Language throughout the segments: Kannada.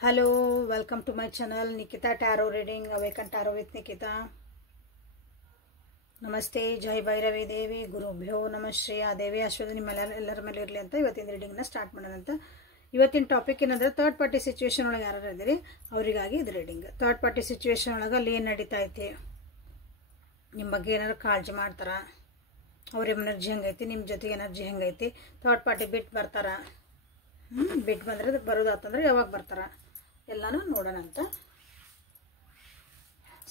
Hello, welcome to my channel Nikita Tarot Reading, Awaken Tarot with Nikita. ನಮಸ್ತೆ, ಜೈ ಭೈರವಿ ದೇವಿ, ಗುರುಭ್ಯೋ ನಮಃ ಶ್ರೀ ಆ ದೇವಿ ಆಶೀರ್ವಾದ ನಿಮ್ಮೆಲ್ಲರ ಮೇಲೆ ಇರಲಿ ಅಂತ ಇವತ್ತಿನ ರೀಡಿಂಗ್ನ ಸ್ಟಾರ್ಟ್ ಮಾಡೋಣ ಅಂತ. ಇವತ್ತಿನ ಟಾಪಿಕ್ ಏನಂದ್ರೆ ಥರ್ಡ್ ಪಾರ್ಟಿ ಸಿಚುವೇಶನ್ ಒಳಗೆ ಯಾರು ಇದ್ದೀರಿ ಅವರಿಗಾಗಿ ಇದು ರೀಡಿಂಗ್. ಥರ್ಡ್ ಪಾರ್ಟಿ ಸಿಚುವೇಶನ್ ಒಳಗೆ ಅಲ್ಲಿ ಏನು ನಡೀತಾ ಐತಿ, ನಿಮ್ಮ ಬಗ್ಗೆ ಏನಾದ್ರು ಕಾಳಜಿ ಮಾಡ್ತಾರ, ಅವ್ರ ಎನರ್ಜಿ ಹೆಂಗೈತಿ, ನಿಮ್ಮ ಜೊತೆಗೆ ಎನರ್ಜಿ ಹೆಂಗೈತಿ, ಥರ್ಡ್ ಪಾರ್ಟಿ ಬಿಟ್ಟು ಬರ್ತಾರ, ಬಿಟ್ಟು ಬಂದರೆ ಬರೋದಾತಂದ್ರೆ ಯಾವಾಗ ಬರ್ತಾರ ಎಲ್ಲಾನು ನೋಡೋಣ ಅಂತ.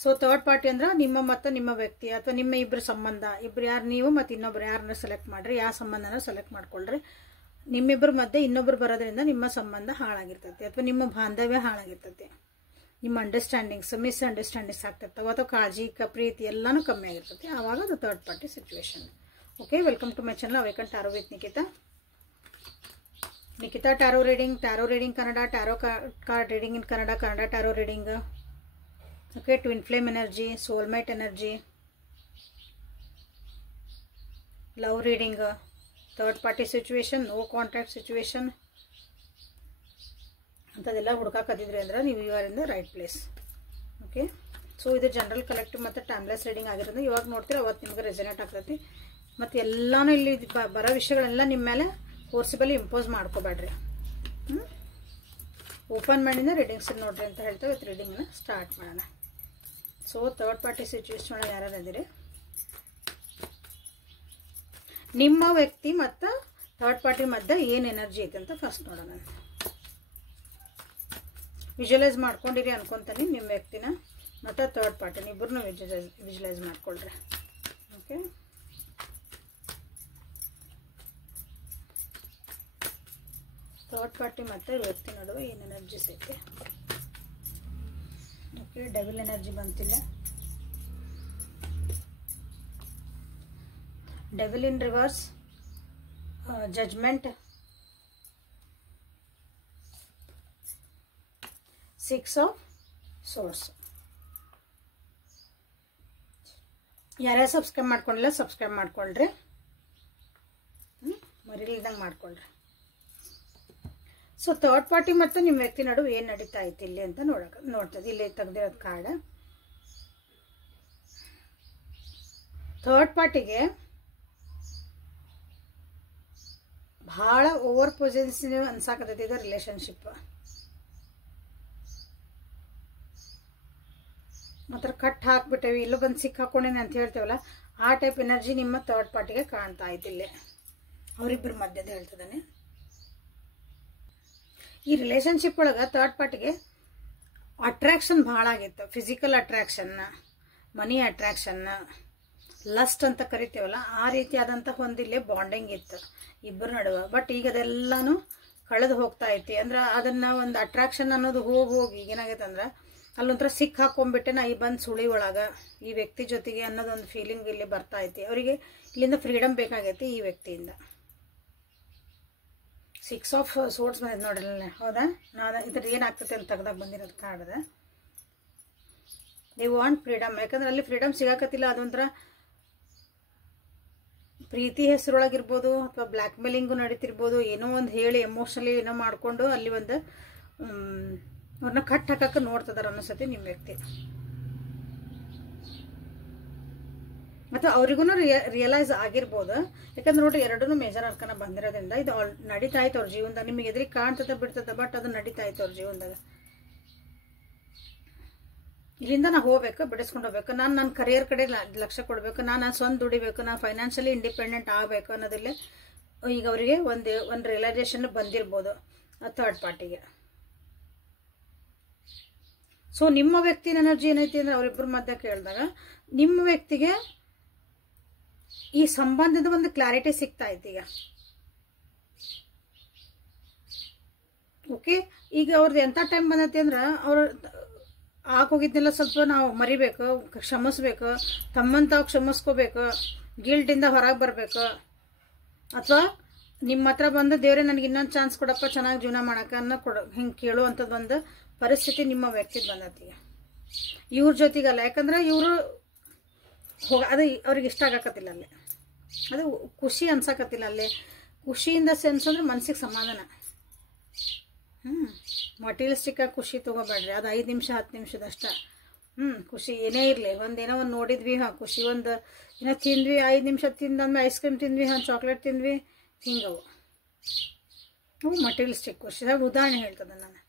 ಸೊ ಥರ್ಡ್ ಪಾರ್ಟಿ ಅಂದ್ರೆ ನಿಮ್ಮ ಮತ್ತು ನಿಮ್ಮ ವ್ಯಕ್ತಿ ಅಥವಾ ನಿಮ್ಮ ಇಬ್ಬರು ಸಂಬಂಧ, ಇಬ್ರು ಯಾರು ನೀವು ಮತ್ತು ಇನ್ನೊಬ್ರು ಯಾರನ್ನ ಸೆಲೆಕ್ಟ್ ಮಾಡ್ರಿ, ಯಾವ ಸಂಬಂಧನ ಸೆಲೆಕ್ಟ್ ಮಾಡ್ಕೊಳ್ರಿ. ನಿಮ್ಮಿಬ್ಬರ ಮಧ್ಯೆ ಇನ್ನೊಬ್ರು ಬರೋದ್ರಿಂದ ನಿಮ್ಮ ಸಂಬಂಧ ಹಾಳಾಗಿರ್ತೈತಿ ಅಥವಾ ನಿಮ್ಮ ಬಾಂಧವ್ಯ ಹಾಳಾಗಿರ್ತೈತಿ, ನಿಮ್ಮ ಅಂಡರ್ಸ್ಟ್ಯಾಂಡಿಂಗ್ಸ್ ಮಿಸ್ಅಂಡರ್ಸ್ಟ್ಯಾಂಡಿಂಗ್ಸ್ ಆಗ್ತಿರ್ತಾವೆ ಅಥವಾ ಕಾಳಜಿ ಪ್ರೀತಿ ಎಲ್ಲಾನು ಕಮ್ಮಿ ಆಗಿರ್ತೈತಿ. ಆವಾಗ ಅದು third party situation. Okay, welcome to my channel awaken tarot with Nikita. Nikita Tarot Reading Kannada, Tarot Card Reading in Kannada, Kannada Tarot Reading. Okay, Twin Flame Energy, Soulmate Energy, Love Reading, Third Party Situation, No Contact Situation. ಅಂತದೆಲ್ಲ ಹುಡುಕಾಕತ್ತಿದ್ರಿ ಅಂದ್ರೆ ನೀವು you are in the right place. Okay, so ಇದು ಜನರಲ್ ಕಲೆಕ್ಟಿವ್ ಮತ್ತು ಟೈಮ್ಲೆಸ್ ರೀಡಿಂಗ್ ಆಗಿರೋದು. ಇವಾಗ ನೋಡ್ತೀರ ಅವತ್ತು ನಿಮ್ಗೆ ರೆಸನೇಟ್ ಆಗ್ತೈತಿ. ಮತ್ತು ಎಲ್ಲಾನು ಇಲ್ಲಿ ಬರೋ ವಿಷಯಗಳೆಲ್ಲ ನಿಮ್ಮ ಮೇಲೆ ಫೋರ್ಸಿಬಲಿ ಇಂಪೋಸ್ ಮಾಡ್ಕೋಬೇಡ್ರಿ. ಓಪನ್ ಮಾಡಿಂದ ರೀಡಿಂಗ್ಸ್ ನೋಡ್ರಿ ಅಂತ ಹೇಳ್ತೇವೆ. ವಿತ್ ರೀಡಿಂಗ್ನ ಸ್ಟಾರ್ಟ್ ಮಾಡೋಣ. ಸೊ ಥರ್ಡ್ ಪಾರ್ಟಿ ಸಿಚುವೇಶನ್ ಒಳಗೆ ಯಾರು ಇದ್ದೀರಿ, ನಿಮ್ಮ ವ್ಯಕ್ತಿ ಮತ್ತು ಥರ್ಡ್ ಪಾರ್ಟಿ ಮಧ್ಯೆ ಏನು ಎನರ್ಜಿ ಐತೆ ಅಂತ ಫಸ್ಟ್ ನೋಡೋಣ. ವಿಜುವಲೈಸ್ ಮಾಡ್ಕೊಂಡಿರಿ ಅನ್ಕೊಂತಾನೆ ನಿಮ್ಮ ವ್ಯಕ್ತಿನ ಮತ್ತು ಥರ್ಡ್ ಪಾರ್ಟಿನ ಇಬ್ಬರನ್ನೂ ವಿಜುವಲೈಸ್ ಮಾಡ್ಕೊಳ್ರಿ. ಓಕೆ, ಥರ್ಡ್ ಪಾರ್ಟಿ ಮತ್ತು ವ್ಯಕ್ತಿ ನಡುವೆ ಏನು ಎನರ್ಜಿಸ್ ಐತೆ. ಓಕೆ, ಡೆವಿಲ್ ಎನರ್ಜಿ ಬಂತಿಲ್ಲ. Devil in reverse, judgement, 6 of swords. ಯಾರ್ಯಾರು ಸಬ್ಸ್ಕ್ರೈಬ್ ಮಾಡ್ಕೊಂಡಿಲ್ಲ ಸಬ್ಸ್ಕ್ರೈಬ್ ಮಾಡ್ಕೊಳ್ರಿ, ಮರಿಲಿಲ್ದಂಗೆ ಮಾಡ್ಕೊಳ್ರಿ. ಸೊ ಥರ್ಡ್ ಪಾರ್ಟಿ ಮತ್ತು ನಿಮ್ಮ ವ್ಯಕ್ತಿ ನಡುವೆ ಏನು ನಡೀತಾ ಐತಿ ಇಲ್ಲಿ ಅಂತ ನೋಡ್ತದೆ. ಇಲ್ಲಿ ತೆಗ್ದಿರೋದು ಕಾರ್ಡ್ ಥರ್ಡ್ ಪಾರ್ಟಿಗೆ ಭಾಳ ಓವರ್ ಪೊಸೆಸಿವ್ ಅನ್ಸಾಕತೈತಿ ಇದು ರಿಲೇಶನ್ಶಿಪ್. ಮಾತ್ರ ಕಟ್ ಹಾಕ್ಬಿಟ್ಟೇವಿ, ಇಲ್ಲೂ ಬಂದು ಸಿಕ್ಕ ಹಾಕೊಂಡೇನೆ ಅಂತ ಹೇಳ್ತೇವಲ್ಲ, ಆ ಟೈಪ್ ಎನರ್ಜಿ ನಿಮ್ಮ ಥರ್ಡ್ ಪಾರ್ಟಿಗೆ ಕಾಣ್ತಾ ಐತಿ ಇಲ್ಲಿ. ಅವರಿಬ್ಬರ ಮಧ್ಯದ ಹೇಳ್ತಿದ್ದಾನೆ. ಈ ರಿಲೇಶನ್ಶಿಪ್ ಒಳಗೆ ಥರ್ಡ್ ಪಾರ್ಟಿಗೆ ಅಟ್ರಾಕ್ಷನ್ ಭಾಳ ಆಗಿತ್ತು. ಫಿಸಿಕಲ್ ಅಟ್ರಾಕ್ಷನ್ನ, ಮನಿ ಅಟ್ರಾಕ್ಷನ್ನ, ಲಸ್ಟ್ ಅಂತ ಕರಿತೀವಲ್ಲ, ಆ ರೀತಿಯಾದಂಥ ಒಂದಿಲ್ಲೇ ಬಾಂಡಿಂಗ್ ಇತ್ತು ಇಬ್ಬರ ನಡುವೆ. ಬಟ್ ಈಗ ಅದೆಲ್ಲಾನು ಕಳೆದು ಹೋಗ್ತಾ ಐತಿ. ಅಂದ್ರೆ ಅದನ್ನ ಒಂದು ಅಟ್ರಾಕ್ಷನ್ ಅನ್ನೋದು ಹೋಗಿ ಏನಾಗೈತೆ ಅಂದ್ರೆ ಅಲ್ಲೊಂಥರ ಸಿಕ್ಕ ಹಾಕೊಂಡ್ಬಿಟ್ಟೆ ನಾ ಈ ಬಂದು ಸುಳಿ ಒಳಗೆ ಈ ವ್ಯಕ್ತಿ ಜೊತೆಗೆ ಅನ್ನೋದೊಂದು ಫೀಲಿಂಗ್ ಇಲ್ಲಿ ಬರ್ತಾ ಐತಿ. ಅವರಿಗೆ ಇಲ್ಲಿಂದ ಫ್ರೀಡಮ್ ಬೇಕಾಗೈತಿ ಈ ವ್ಯಕ್ತಿಯಿಂದ. 6 ಆಫ್ ಸೋರ್ಸ್ ಬಂದಿದೆ ನೋಡ್ರಿ. ಹೌದಾ, ನಾನು ಇದ್ರ ಏನಾಗ್ತದೆ ಅಂತ ತೆಗ್ದಾಗ ಬಂದಿರೋದು ಕಾರ್ಡ್ ಅದ. They want freedom. ಯಾಕಂದ್ರೆ ಅಲ್ಲಿ ಫ್ರೀಡಮ್ ಸಿಗಾಕತ್ತಿಲ್ಲ. ಅದೊಂಥರ ಪ್ರೀತಿ ಹೆಸರೊಳಗಿರ್ಬೋದು ಅಥವಾ ಬ್ಲ್ಯಾಕ್ ಮೇಲಿಂಗು ನಡೀತಿರ್ಬೋದು. ಏನೋ ಒಂದು ಹೇಳಿ ಎಮೋಷನಲಿ ಏನೋ ಮಾಡಿಕೊಂಡು ಅಲ್ಲಿ ಒಂದು ಅವ್ರನ್ನ ಕಟ್ ಹಾಕಕ್ಕೆ ನೋಡ್ತಿದಾರೆ ಅನ್ನಿಸತಿ ನಿಮ್ಮ ವ್ಯಕ್ತಿ. ಮತ್ತು ಅವ್ರಿಗೂ ರಿಯಲೈಸ್ ಆಗಿರ್ಬೋದು. ಯಾಕಂದ್ರೆ ನೋಡ್ರಿ, ಎರಡೂ ಮೇಜರ್ ಅರ್ಕನ ಬಂದಿರೋದ್ರಿಂದ ಇದು ನಡೀತಾ ಇತ್ತು ಅವ್ರ ಜೀವನದಾಗ. ನಿಮಗೆ ಎದುರಿಗೆ ಕಾಣ್ತದೆ ಬಿಡ್ತದೆ, ಬಟ್ ಅದು ನಡೀತಾ ಇತ್ತು ಅವ್ರ ಜೀವನದಾಗ. ಇಲ್ಲಿಂದ ನಾ ಹೋಗ್ಬೇಕು, ಬಿಡಿಸ್ಕೊಂಡು ಹೋಗ್ಬೇಕು, ನಾನು ನನ್ನ ಕರಿಯರ್ ಕಡೆ ಲಕ್ಷ್ಯ ಕೊಡಬೇಕು, ನಾನು ಸ್ವಂತ ದುಡಿಬೇಕು, ನಾನು ಫೈನಾನ್ಷಿಯಲಿ ಇಂಡಿಪೆಂಡೆಂಟ್ ಆಗಬೇಕು ಅನ್ನೋದಿಲ್ಲ. ಈಗ ಅವರಿಗೆ ಒಂದು ರಿಯಲೈಸೇಷನ್ ಬಂದಿರ್ಬೋದು ಆ ಥರ್ಡ್ ಪಾರ್ಟಿಗೆ. ಸೊ ನಿಮ್ಮ ವ್ಯಕ್ತಿನ ಎನರ್ಜಿ ಏನೈತಿ ಅಂದ್ರೆ ಅವರಿಬ್ಬರ ಮಧ್ಯೆ ಕೇಳಿದಾಗ ನಿಮ್ಮ ವ್ಯಕ್ತಿಗೆ ಈ ಸಂಬಂಧದ ಒಂದು ಕ್ಲಾರಿಟಿ ಸಿಗ್ತಾ ಐತಿ ಈಗ. ಓಕೆ, ಈಗ ಅವ್ರದ್ದು ಎಂಥ ಟೈಮ್ ಬಂದೈತಿ ಅಂದ್ರೆ ಅವ್ರು ಆಗೋಗಿದ್ನೆಲ್ಲ ಸ್ವಲ್ಪ ನಾವು ಮರಿಬೇಕು, ಕ್ಷಮಿಸ್ಬೇಕು, ತಮ್ಮಂತ ತಾವು ಕ್ಷಮಿಸ್ಕೋಬೇಕು, ಗಿಲ್ಟಿಂದ ಹೊರಗೆ ಬರಬೇಕು. ಅಥವಾ ನಿಮ್ಮ ಹತ್ರ ಬಂದು ದೇವ್ರೆ ನನಗೆ ಇನ್ನೊಂದು ಚಾನ್ಸ್ ಕೊಡಪ್ಪ ಚೆನ್ನಾಗಿ ಜೀವನ ಮಾಡಕ್ಕೆ ಅನ್ನೋ ಹಿಂಗೆ ಕೇಳುವಂಥದ್ದು ಒಂದು ಪರಿಸ್ಥಿತಿ ನಿಮ್ಮ ವ್ಯಕ್ತಿಗೆ ಬಂದೈತಿ ಇವ್ರ ಜೊತೆಗಲ್ಲ. ಯಾಕಂದ್ರೆ ಇವರು ಅದು ಅವ್ರಿಗೆ ಇಷ್ಟ ಆಗಕತ್ತಿಲ್ಲ ಅಲ್ಲಿ, ಅದು ಖುಷಿ ಅನ್ಸಕತ್ತಿಲ್ಲ ಅಲ್ಲಿ. ಖುಷಿಯಿಂದ ಸೆನ್ಸ್ ಅಂದ್ರೆ ಮನಸ್ಸಿಗೆ ಸಮಾಧಾನ. ಮಟೀರಿಯಲಿಸ್ಟಿಕ್ಕಾಗಿ ಖುಷಿ ತೊಗೋಬೇಡ್ರಿ. ಅದು 5 ನಿಮಿಷ 10 ನಿಮಿಷದಷ್ಟ. ಖುಷಿ ಏನೇ ಇರಲಿ, ಒಂದೇನೋ ಒಂದು ನೋಡಿದ್ವಿ ಖುಷಿ, ಒಂದು ಏನೋ ತಿಂದ್ವಿ, 5 ನಿಮಿಷ ತಿಂದಂದ್ರೆ ಐಸ್ ಕ್ರೀಮ್ ತಿಂದ್ವಿ, ಚಾಕ್ಲೇಟ್ ತಿಂದ್ವಿ, ಹಿಂಗವು ಅವು ಮಟೀರಿಯಲಿಸ್ಟಿಕ್ ಖುಷಿ. ಉದಾಹರಣೆ ಹೇಳ್ತದೆ ನಾನು.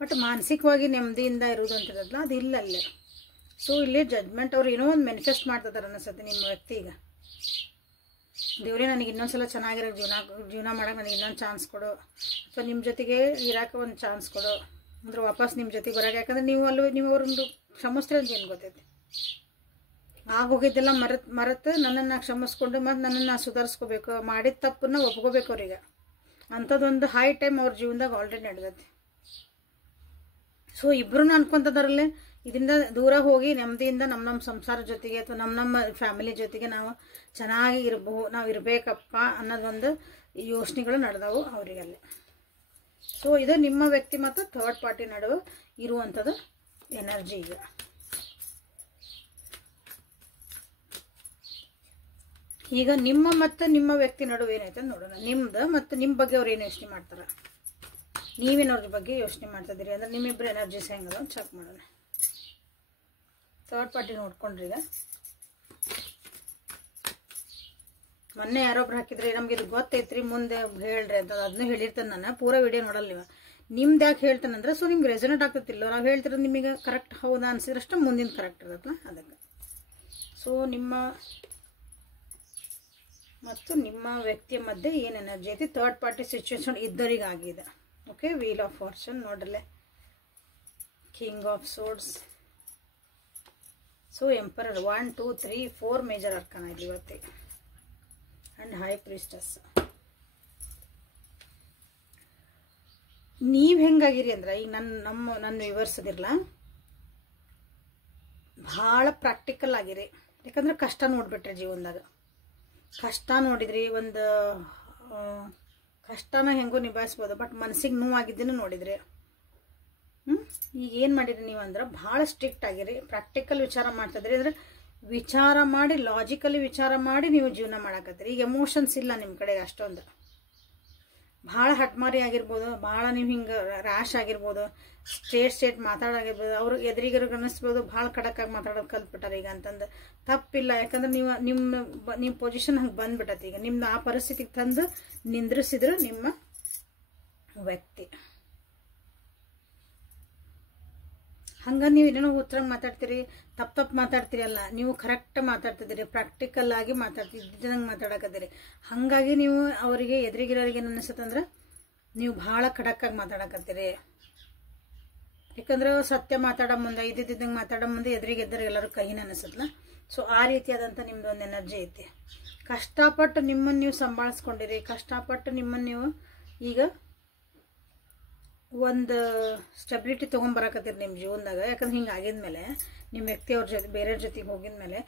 ಬಟ್ ಮಾನಸಿಕವಾಗಿ ನೆಮ್ಮದಿಯಿಂದ ಇರೋದು ಅಂತಿರೋದಲ್ಲ, ಅದು ಇಲ್ಲ ಅಲ್ಲೇ. ಸೊ ಇಲ್ಲಿ ಜಡ್ಜ್ಮೆಂಟ್ ಅವ್ರು ಏನೋ ಒಂದು ಮ್ಯಾನಿಫೆಸ್ಟ್ ಮಾಡ್ತಿದ್ದಾರೆ ಅನ್ನಿಸುತ್ತೆ ನಿಮ್ಮ ವ್ಯಕ್ತಿ. ಈಗ ದೇವರೇ ನನಗೆ ಇನ್ನೊಂದ್ಸಲ ಚೆನ್ನಾಗಿರೋ ಜೀವನ ಮಾಡೋಕೆ ನನಗೆ ಇನ್ನೊಂದು ಚಾನ್ಸ್ ಕೊಡು, ಅಥವಾ ನಿಮ್ಮ ಜೊತೆಗೆ ಇರೋಕೆ ಒಂದು ಚಾನ್ಸ್ ಕೊಡು ಅಂದ್ರೆ ವಾಪಸ್ ನಿಮ್ಮ ಜೊತೆಗೆ ಬರೋಕೆ. ಯಾಕಂದರೆ ನೀವು ನೀವು ಅವ್ರೊಂದು ಕ್ಷಮಿಸ್ತೀರ ಅಂತ ಏನು ಗೊತ್ತೈತಿ. ಆಗೋಗಿದ್ದೆಲ್ಲ ಮರೆತು ನನ್ನನ್ನು ಕ್ಷಮಿಸ್ಕೊಂಡು ಮತ್ತು ನನ್ನನ್ನು ಸುಧಾರಿಸ್ಕೋಬೇಕು, ಮಾಡಿದ ತಪ್ಪನ್ನು ಒಪ್ಕೋಬೇಕು ಅವ್ರಿಗೆ. ಅಂಥದ್ದೊಂದು ಹೈ ಟೈಮ್ ಅವ್ರ ಜೀವನದಾಗ ಆಲ್ರೆಡಿ ನಡೆದೈತಿ. ಸೊ ಇಬ್ಬರೂ ಅನ್ಕೊಂತದ್ರಲ್ಲಿ ಇದರಿಂದ ದೂರ ಹೋಗಿ ನೆಮ್ಮದಿಯಿಂದ ನಮ್ಮ ಸಂಸಾರ ಜೊತೆಗೆ ಅಥವಾ ನಮ್ಮ ಫ್ಯಾಮಿಲಿ ಜೊತೆಗೆ ನಾವು ಚೆನ್ನಾಗಿ ನಾವು ಇರಬೇಕಪ್ಪ ಅನ್ನೋದೊಂದು ಯೋಚನೆಗಳು ನಡೆದವು ಅವರಿಗಲ್ಲಿ. ಸೊ ಇದು ನಿಮ್ಮ ವ್ಯಕ್ತಿ ಮತ್ತು ಥರ್ಡ್ ಪಾರ್ಟಿ ನಡುವೆ ಇರುವಂಥದ್ದು ಎನರ್ಜಿ. ಈಗ ನಿಮ್ಮ ಮತ್ತು ನಿಮ್ಮ ವ್ಯಕ್ತಿ ನಡುವೆ ಏನೈತೆ ನೋಡೋಣ. ನಿಮ್ದು ಮತ್ತು ನಿಮ್ಮ ಬಗ್ಗೆ ಅವ್ರು ಏನು ಯೋಚನೆ ಮಾಡ್ತಾರೆ, ನೀವೇನವ್ರ ಬಗ್ಗೆ ಯೋಚನೆ ಮಾಡ್ತಿದ್ದೀರಿ ಅಂದ್ರೆ ನಿಮ್ಮಿಬ್ಬರು ಎನರ್ಜೀಸ್ ಹೆಂಗದ ಚೆಕ್ ಮಾಡೋಣ. ಥರ್ಡ್ ಪಾರ್ಟಿ ನೋಡ್ಕೊಂಡ್ರಿ. ಈಗ ಮೊನ್ನೆ ಯಾರೊಬ್ರು ಹಾಕಿದ್ರಿ, ನಮ್ಗೆ ಇದು ಗೊತ್ತೈತ್ರಿ ಮುಂದೆ ಹೇಳ್ರಿ ಅಂತ. ಅದನ್ನೂ ಹೇಳಿರ್ತೇನೆ ನಾನು, ಪೂರಾ ವಿಡಿಯೋ ನೋಡಲ್ಲ ನೀವು. ನಿಮ್ದು ಯಾಕೆ ಹೇಳ್ತೇನೆಂದ್ರೆ ಸೊ ನಿಮ್ಗೆ ರೆಸೊನೇಟ್ ಆಗ್ತಿಲ್ಲ. ನಾವು ಹೇಳ್ತಿರೋದು ನಿಮಗೆ ಕರೆಕ್ಟ್ ಹೌದಾ ಅನ್ಸಿದ್ರಷ್ಟು ಮುಂದಿನ ಕರೆಕ್ಟ್ ಇರತ್ತಲ್ಲ ಅದಕ್ಕೆ. ಸೊ ನಿಮ್ಮ ಮತ್ತು ನಿಮ್ಮ ವ್ಯಕ್ತಿಯ ಮಧ್ಯೆ ಏನು ಎನರ್ಜಿ ಐತಿ, ಥರ್ಡ್ ಪಾರ್ಟಿ ಸಿಚುವೇಶನ್ ಇದ್ದವರಿಗಾಗಿದೆ. ಓಕೆ, ವೀಲ್ ಆಫ್ ಫಾರ್ಚೂನ್ ನೋಡ್ರಲ್ಲೇ, king of swords, so emperor 1 2 3 4 major arcana ಇಲ್ಲಿ ಇವತ್ತಿಗೆ, ಅಂಡ್ ಹೈ ಪ್ರೀಸ್ಟಸ್. ನೀವು ಹೆಂಗಾಗಿರಿ ಅಂದ್ರೆ ಈಗ ನನ್ನ ವಿವರಿಸೋದಿರಲ್ಲ, ಭಾಳ ಪ್ರಾಕ್ಟಿಕಲ್ ಆಗಿರಿ. ಯಾಕಂದ್ರೆ ಕಷ್ಟ ನೋಡ್ಬಿಟ್ರಿ ಜೀವನದಾಗ, ಕಷ್ಟ ನೋಡಿದ್ರಿ, ಒಂದು ಕಷ್ಟನ ಹೆಂಗೋ ನಿಭಾಯಿಸ್ಬೋದು. ಬಟ್ ಮನಸ್ಸಿಗೆ ನೋವಾಗಿದ್ದನ್ನು ನೋಡಿದ್ರಿ. ಈಗ ಏನು ಮಾಡಿದ್ರಿ ನೀವು ಅಂದ್ರೆ ಭಾಳ ಸ್ಟ್ರಿಕ್ಟ್ ಆಗಿರಿ, ಪ್ರಾಕ್ಟಿಕಲ್ ವಿಚಾರ ಮಾಡ್ತಿದ್ರಿ. ಅಂದ್ರೆ ವಿಚಾರ ಮಾಡಿ ಲಾಜಿಕಲಿ ವಿಚಾರ ಮಾಡಿ ನೀವು ಜೀವನ ಮಾಡಕತ್ತೀರಿ. ಈಗ ಎಮೋಷನ್ಸ್ ಇಲ್ಲ ನಿಮ್ಮ ಕಡೆ ಅಷ್ಟೊಂದು. ಭಾಳ ಹಟ್ಮಾರಿ ಆಗಿರ್ಬೋದು, ಭಾಳ ನೀವು ಹಿಂಗೆ ರ್ಯಾಶ್ ಆಗಿರ್ಬೋದು, ಸ್ಟ್ರೇಟ್ ಮಾತಾಡಾಗಿರ್ಬೋದು, ಅವ್ರು ಎದುರಿಗರಿಗೆ ಅನ್ನಿಸ್ಬೋದು ಭಾಳ ಖಡಕ್ಕಾಗಿ ಮಾತಾಡೋದು ಕಲ್ತ್ಬಿಟ್ಟಾರೆ ಈಗ ಅಂತಂದು. ತಪ್ಪಿಲ್ಲ, ಯಾಕಂದ್ರೆ ನಿಮ್ಮ ಪೊಸಿಷನ್ ಹಂಗೆ ಬಂದ್ಬಿಟ್ಟತಿ. ಈಗ ನಿಮ್ದು ಆ ಪರಿಸ್ಥಿತಿಗೆ ತಂದು ನಿಂದ್ರಿಸಿದ್ರು ನಿಮ್ಮ ವ್ಯಕ್ತಿ. ಹಂಗ ನೀವು ಏನೇನೋ ಉತ್ತರ ಮಾತಾಡ್ತೀರಿ, ತಪ್ಪು ಮಾತಾಡ್ತೀರಿ ಅಲ್ಲ, ನೀವು ಕರೆಕ್ಟ್ ಮಾತಾಡ್ತಿದ್ದೀರಿ, ಪ್ರಾಕ್ಟಿಕಲ್ ಆಗಿ ಮಾತಾಡ್ತಿದ್ದಂಗೆ ಮಾತಾಡಕತ್ತೀರಿ. ಹಾಗಾಗಿ ನೀವು ಅವರಿಗೆ ಎದುರಿಗಿರೋರಿಗೆ ಏನು ಅನಿಸುತ್ತಂದ್ರೆ ನೀವು ಭಾಳ ಖಡಕ್ಕಾಗಿ ಮಾತಾಡಕತ್ತೀರಿ. ಯಾಕಂದ್ರೆ ಸತ್ಯ ಮಾತಾಡೋ ಮುಂದೆ, ಇದ್ದಿದ್ದಂಗೆ ಮಾತಾಡೋ ಮುಂದೆ ಎದುರಿಗೆದ್ದರೆ ಎಲ್ಲರೂ ಕಹಿನ ಅನಿಸುತ್ತಲ್ಲ. ಸೊ ಆ ರೀತಿಯಾದಂಥ ನಿಮ್ದು ಒಂದು ಎನರ್ಜಿ ಐತಿ. ಕಷ್ಟಪಟ್ಟು ನಿಮ್ಮನ್ನು ನೀವು ಸಂಭಾಳಿಸ್ಕೊಂಡಿರಿ, ಕಷ್ಟಪಟ್ಟು ನಿಮ್ಮನ್ನು ನೀವು ಈಗ ಒಂದು ಸ್ಟೆಬಿಲಿಟಿ ತೊಗೊಂಬರಕತ್ತೀರಿ ನಿಮ್ಮ ಜೀವನದಾಗ. ಯಾಕಂದ್ರೆ ಹಿಂಗೆ ಆಗಿದ್ಮೇಲೆ ನಿಮ್ಮ ವ್ಯಕ್ತಿ ಅವ್ರ ಜೊತೆ ಬೇರೆಯವ್ರ ಜೊತೆಗೆ ಹೋಗಿದ್ಮೇಲೆ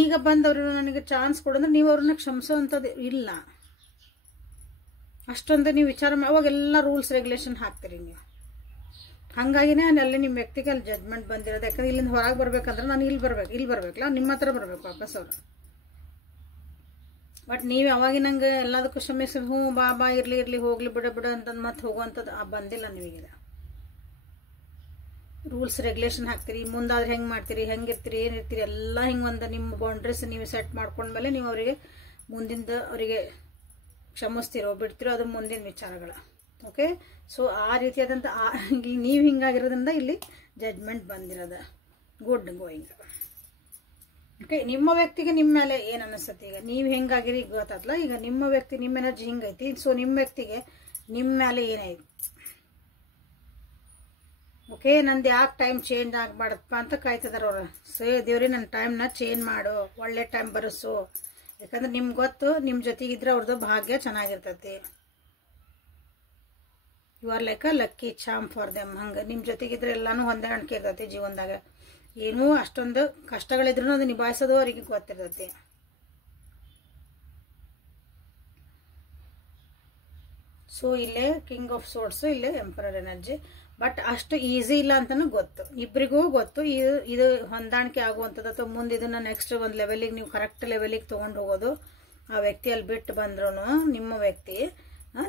ಈಗ ಬಂದವರು ನನಗೆ ಚಾನ್ಸ್ ಕೊಡೋದ್ರೆ ನೀವು ಅವ್ರನ್ನ ಕ್ಷಮಿಸೋವಂಥದ್ದು ಇಲ್ಲ. ಅಷ್ಟೊಂದು ನೀವು ವಿಚಾರ ಅವಾಗೆಲ್ಲ ರೂಲ್ಸ್ ರೆಗ್ಯುಲೇಷನ್ ಹಾಕ್ತೀರಿ ನೀವು. ಹಾಗಾಗಿನೇ ಅಲ್ಲಿ ನಿಮ್ಮ ವ್ಯಕ್ತಿಗೆ ಅಲ್ಲಿ ಜಡ್ಜ್ಮೆಂಟ್ ಬಂದಿರೋದು. ಯಾಕಂದ್ರೆ ಇಲ್ಲಿಂದ ಹೊರಗೆ ಬರ್ಬೇಕಂದ್ರೆ ನಾನು ಇಲ್ಲಿ ಬರ್ಬೇಕಲ್ಲ, ನಿಮ್ಮ ಹತ್ರ ಬರ್ಬೇಕು ವಾಪಸ್ ಅವರು. ಬಟ್ ನೀವು ಅವಾಗಿನಂಗೆ ಎಲ್ಲದಕ್ಕೂ ಕ್ಷಮಿಸಿ ಹ್ಞೂ ಬಾ ಇರಲಿ ಹೋಗ್ಲಿ ಬಿಡು ಅಂತಂದು ಮತ್ತೆ ಹೋಗುವಂಥದ್ದು ಬಂದಿಲ್ಲ ನಿಮಗೆ. ರೂಲ್ಸ್ ರೆಗ್ಯುಲೇಷನ್ ಹಾಕ್ತೀರಿ, ಮುಂದಾದ್ರೆ ಹೆಂಗೆ ಮಾಡ್ತೀರಿ, ಹೆಂಗಿರ್ತೀರಿ, ಏನಿರ್ತೀರಿ ಎಲ್ಲ ಹಿಂಗೆ ಒಂದು ನಿಮ್ಮ ಬೌಂಡ್ರೀಸ್ ನೀವು ಸೆಟ್ ಮಾಡ್ಕೊಂಡ್ಮೇಲೆ ನೀವು ಅವರಿಗೆ ಮುಂದಿಂದ ಅವರಿಗೆ ಕ್ಷಮಿಸ್ತೀರೋ ಬಿಡ್ತೀರೋ ಅದು ಮುಂದಿನ ವಿಚಾರಗಳು. ಓಕೆ, ಸೊ ಆ ರೀತಿಯಾದಂಥ ನೀವು ಹಿಂಗಾಗಿರೋದ್ರಿಂದ ಇಲ್ಲಿ ಜಡ್ಜ್ಮೆಂಟ್ ಬಂದಿರೋದು. Good going. ಓಕೆ, ನಿಮ್ಮ ವ್ಯಕ್ತಿಗೆ ನಿಮ್ಮ ಮೇಲೆ ಏನು ಅನಿಸುತ್ತೆ, ಈಗ ನೀವು ಹೆಂಗಾಗಿರಿ ಗೊತ್ತಾಗ್ತಲ್ಲ. ಈಗ ನಿಮ್ಮ ವ್ಯಕ್ತಿ ನಿಮ್ಮ ಎನರ್ಜಿ ಹಿಂಗೈತಿ. ಸೊ ನಿಮ್ಮ ವ್ಯಕ್ತಿಗೆ ನಿಮ್ಮ ಮೇಲೆ ಏನೈತಿ. ಓಕೆ, ನಂದು ಯಾಕೆ ಟೈಮ್ ಚೇಂಜ್ ಆಗಬಾರ್ದಪ್ಪ ಅಂತ ಕಾಯ್ತಿದಾರೆ ಅವ್ರು. ಸೊ ದೇವ್ರಿ ನನ್ನ ಟೈಮ್ನ ಚೇಂಜ್ ಮಾಡು, ಒಳ್ಳೆ ಟೈಮ್ ಬರೆಸು. ಯಾಕಂದ್ರೆ ನಿಮ್ಗೆ ಗೊತ್ತು ನಿಮ್ಮ ಜೊತೆಗಿದ್ರೆ ಅವ್ರದ್ದು ಭಾಗ್ಯ ಚೆನ್ನಾಗಿರ್ತೈತಿ. You are like a lucky charm for them. ಹಂಗೆ ನಿಮ್ಮ ಜೊತೆಗಿದ್ರೆ ಎಲ್ಲಾನು ಹೊಂದಾಣಿಕೆ ಇರ್ತೈತಿ ಜೀವನದಾಗ. ಏನೂ ಅಷ್ಟೊಂದು ಕಷ್ಟಗಳಿದ್ರೂ ಅದು ನಿಭಾಯಿಸೋದು ಅವರಿಗೆ ಗೊತ್ತಿರ್ತೈತಿ. ಸೊ ಇಲ್ಲೇ ಕಿಂಗ್ ಆಫ್ ಸೋರ್ಡ್ಸ್, ಇಲ್ಲೇ ಎಂಪರರ್ ಎನರ್ಜಿ. ಬಟ್ ಅಷ್ಟು ಈಸಿ ಇಲ್ಲ ಅಂತನೂ ಗೊತ್ತು, ಇಬ್ಬರಿಗೂ ಗೊತ್ತು. ಇದು ಹೊಂದಾಣಿಕೆ ಆಗುವಂಥದ್ದು ಅಥವಾ ಮುಂದೆ ಇದನ್ನ ನೆಕ್ಸ್ಟ್ ಒಂದು ಲೆವೆಲಿಗೆ ನೀವು ಕರೆಕ್ಟ್ ಲೆವೆಲಿಗೆ ತೊಗೊಂಡು ಹೋಗೋದು. ಆ ವ್ಯಕ್ತಿ ಅಲ್ಲಿ ಬಿಟ್ಟು ಬಂದ್ರೂ ನಿಮ್ಮ ವ್ಯಕ್ತಿ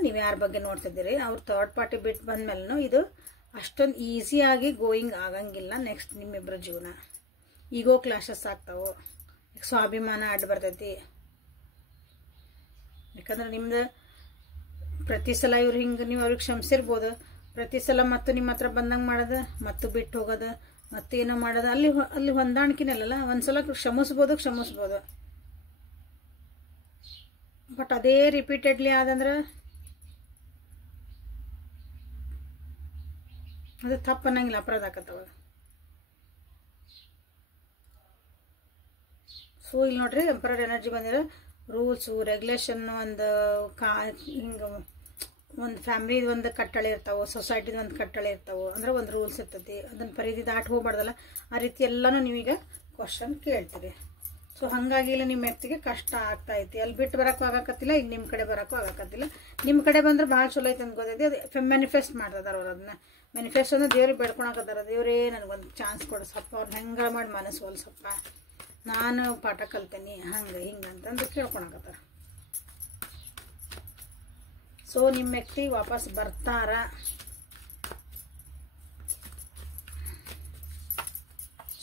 ನೀವು ಯಾರ ಬಗ್ಗೆ ನೋಡ್ತಿದ್ದೀರಿ ಅವ್ರು ಥರ್ಡ್ ಪಾರ್ಟಿ ಬಿಟ್ಟು ಬಂದಮೇಲೂ ಇದು ಅಷ್ಟೊಂದು ಈಸಿಯಾಗಿ ಗೋಯಿಂಗ್ ಆಗಂಗಿಲ್ಲ. ನೆಕ್ಸ್ಟ್ ನಿಮ್ಮಿಬ್ಬರ ಜೀವನ ಈಗೋ ಕ್ಲಾಶಸ್ ಆಗ್ತಾವೆ, ಸ್ವಾಭಿಮಾನ ಅಡ್ಡ ಬರ್ತೈತಿ. ಯಾಕಂದ್ರೆ ನಿಮ್ದು ಪ್ರತಿ ಸಲ ಇವ್ರು ಹಿಂಗೆ ನೀವು ಅವ್ರಿಗೆ ಕ್ಷಮಿಸಿರ್ಬೋದು, ಪ್ರತಿ ಸಲ ಮತ್ತು ನಿಮ್ಮ ಹತ್ರ ಬಂದಂಗೆ ಮಾಡೋದು ಮತ್ತು ಬಿಟ್ಟು ಹೋಗೋದು ಮತ್ತೇನೋ ಮಾಡೋದು, ಅಲ್ಲಿ ಹೊಂದಾಣಿಕೆನಲ್ಲ. ಒಂದ್ಸಲ ಕ್ಷಮಿಸ್ಬೋದು, ಬಟ್ ಅದೇ ರಿಪೀಟೆಡ್ಲಿ ಆದಂದ್ರೆ ಅದು ತಪ್ಪು ಅನ್ನಂಗಿಲ್ಲ, ಅಪರಾಧ ಆಕತ್ತವ. ಸೊ ಇಲ್ಲಿ ನೋಡ್ರಿ ಎಂಪರರ್ ಎನರ್ಜಿ ಬಂದಿರೋ ರೂಲ್ಸು ರೆಗ್ಯುಲೇಷನ್ ಹಿಂಗೆ ಒಂದು ಫ್ಯಾಮಿಲಿದು ಒಂದು ಕಟ್ಟಳೆ ಇರ್ತಾವೆ, ಸೊಸೈಟಿದು ಒಂದು ಕಟ್ಟಳೆ ಇರ್ತಾವೆ, ಅಂದ್ರೆ ಒಂದು ರೂಲ್ಸ್ ಇರ್ತೈತಿ, ಅದನ್ನು ಪರಿಧಿ ದಾಟಿ ಹೋಗ್ಬಾರ್ದಲ್ಲ. ಆ ರೀತಿ ಎಲ್ಲನೂ ನೀವೀಗ ಕ್ವಶನ್ ಕೇಳ್ತೀರಿ. ಸೊ ಹಾಗಾಗಿ ಇಲ್ಲ ನಿಮ್ಮ ವ್ಯಕ್ತಿಗೆ ಕಷ್ಟ ಆಗ್ತಾ ಐತಿ, ಅಲ್ಲಿ ಬಿಟ್ಟು ಬರೋಕ್ಕೂ ಆಗಾಕತ್ತಿಲ್ಲ, ಈಗ ನಿಮ್ಮ ಕಡೆ ಬರೋಕ್ಕೂ ಆಗಾಕತ್ತಿಲ್ಲ. ನಿಮ್ಮ ಕಡೆ ಬಂದ್ರೆ ಭಾಳ ಚಲೋ ಐತೆ ಅಂತ ಗೊತ್ತೈತಿ. ಅದು ಮ್ಯಾನಿಫೆಸ್ಟ್ ಮಾಡ್ತಿದಾರ ಅವ್ರು, ಅದನ್ನ ಮ್ಯಾನಿಫೆಸ್ಟ್ ಅಂದ್ರೆ ದೇವ್ರಿಗೆ ಬೇಡ್ಕೊಳಕತ್ತಾರ, ದೇವರೇ ನನಗೊಂದು ಚಾನ್ಸ್ ಕೊಡಿಸಪ್ಪ, ಅವ್ರು ಹೆಂಗೆ ಮಾಡಿ ಮನಸ್ಸು ಹೋಲ್ಸಪ್ಪ, ನಾನು ಪಾಠ ಕಲ್ತೇನೆ ಹಂಗೆ ಹಿಂಗೆ ಅಂತಂದು ಕೇಳ್ಕೊಳಕತ್ತಾರ. ಸೊ ನಿಮ್ಮ ವ್ಯಕ್ತಿ ವಾಪಸ್ ಬರ್ತಾರ.